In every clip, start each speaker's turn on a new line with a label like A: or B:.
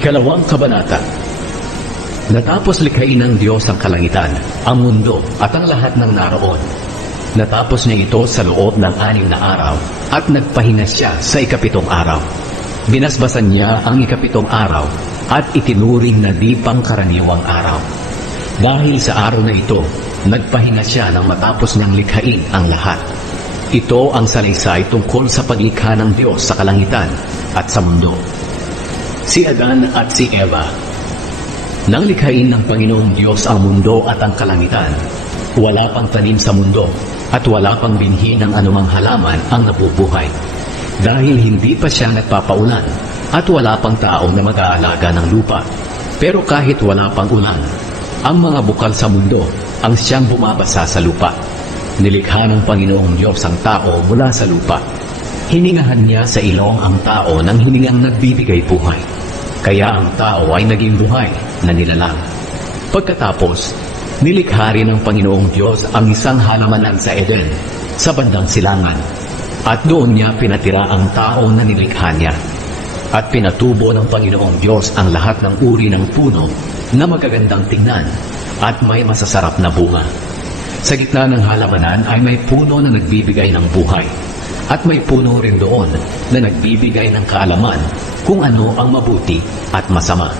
A: Ikalawang Kabanata Natapos likhain ng Diyos ang kalangitan, ang mundo, at ang lahat ng naroon. Natapos niya ito sa loob ng anim na araw at nagpahinga siya sa ikapitong araw. Binasbasan niya ang ikapitong araw at itinuring na di pangkaraniwang araw. Dahil sa araw na ito, nagpahinga siya nang matapos niyang likhain ang lahat. Ito ang salaysay tungkol sa paglikha ng Diyos sa kalangitan at sa mundo si Adan at si Eva. Nang likhain ng Panginoong Diyos ang mundo at ang kalangitan, wala pang tanim sa mundo at wala pang binhi ng anumang halaman ang nabubuhay dahil hindi pa siya nagpapaulan at wala pang tao na mag-aalaga ng lupa. Pero kahit wala pang ulan, ang mga bukal sa mundo ang siyang bumabasa sa lupa. Nilikha ng Panginoong Diyos ang tao mula sa lupa. Hiningahan niya sa ilong ang tao ng hiningang nagbibigay buhay. Kaya ang tao ay naging buhay na nilalang. Pagkatapos, nilikha rin ng Panginoong Diyos ang isang halamanan sa Eden, sa bandang silangan. At doon niya pinatira ang tao na nilikha niya. At pinatubo ng Panginoong Diyos ang lahat ng uri ng puno na magagandang tingnan at may masasarap na bunga. Sa gitna ng halamanan ay may puno na nagbibigay ng buhay at may puno rin doon na nagbibigay ng kaalaman kung ano ang mabuti at masama.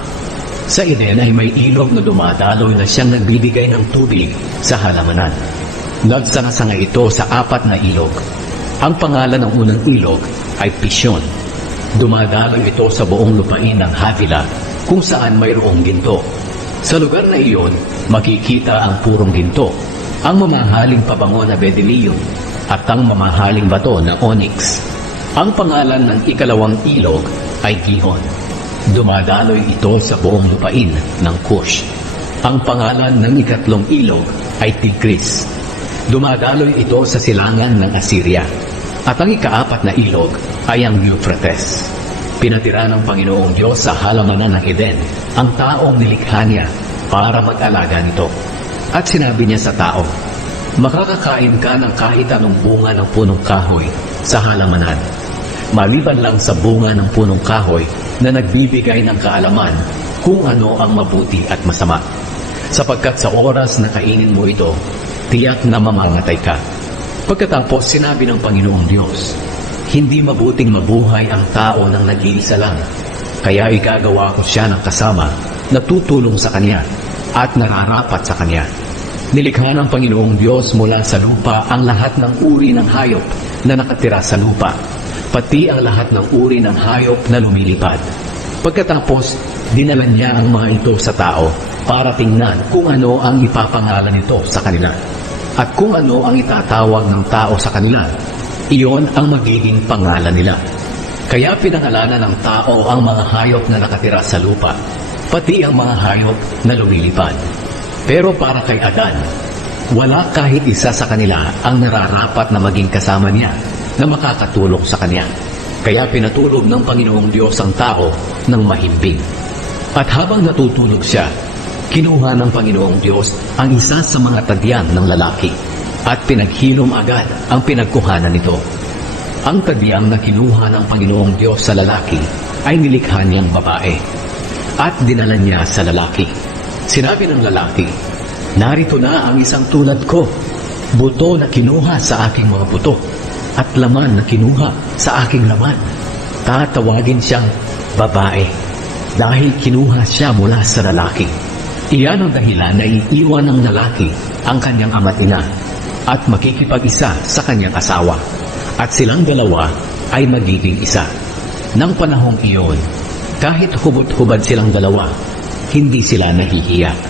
A: Sa Eden ay may ilog na dumadaloy na siyang nagbibigay ng tubig sa halamanan. Nagsanga-sanga ito sa apat na ilog. Ang pangalan ng unang ilog ay Pisyon. Dumadaloy ito sa buong lupain ng Havila kung saan mayroong ginto. Sa lugar na iyon, makikita ang purong ginto, ang mamahaling pabango na bedeliyum at ang mamahaling bato na onyx. Ang pangalan ng ikalawang ilog ay Gihon. Dumadaloy ito sa buong lupain ng Kush. Ang pangalan ng ikatlong ilog ay Tigris. Dumadaloy ito sa silangan ng Assyria. At ang ikaapat na ilog ay ang Euphrates. Pinatira ng Panginoong Diyos sa halamanan ng Eden ang taong nilikha niya para mag-alaga nito. At sinabi niya sa tao, Makakakain ka ng kahit anong bunga ng punong kahoy sa halamanan maliban lang sa bunga ng punong kahoy na nagbibigay ng kaalaman kung ano ang mabuti at masama. Sapagkat sa oras na kainin mo ito, tiyak na mamamatay ka. Pagkatapos sinabi ng Panginoong Diyos, hindi mabuting mabuhay ang tao ng nag-iisa lang. Kaya igagawa ko siya ng kasama na tutulong sa kanya at nararapat sa kanya. Nilikha ng Panginoong Diyos mula sa lupa ang lahat ng uri ng hayop na nakatira sa lupa pati ang lahat ng uri ng hayop na lumilipad. Pagkatapos, dinala niya ang mga ito sa tao para tingnan kung ano ang ipapangalan nito sa kanila at kung ano ang itatawag ng tao sa kanila. Iyon ang magiging pangalan nila. Kaya pinangalanan ng tao ang mga hayop na nakatira sa lupa, pati ang mga hayop na lumilipad. Pero para kay Adan, wala kahit isa sa kanila ang nararapat na maging kasama niya na makakatulong sa kanya. Kaya pinatulog ng Panginoong Diyos ang tao ng mahimbing. At habang natutulog siya, kinuha ng Panginoong Diyos ang isa sa mga tagyan ng lalaki at pinaghilom agad ang pinagkuhanan nito. Ang tadyang na kinuha ng Panginoong Diyos sa lalaki ay nilikha niyang babae at dinala niya sa lalaki. Sinabi ng lalaki, Narito na ang isang tulad ko, buto na kinuha sa aking mga buto at laman na kinuha sa aking laman. Tatawagin siyang babae dahil kinuha siya mula sa lalaki. Iyan ang dahilan na iiwan ng lalaki ang kanyang ama't ina at makikipag-isa sa kanyang asawa at silang dalawa ay magiging isa. Nang panahong iyon, kahit hubot-hubad silang dalawa, hindi sila nahihiya.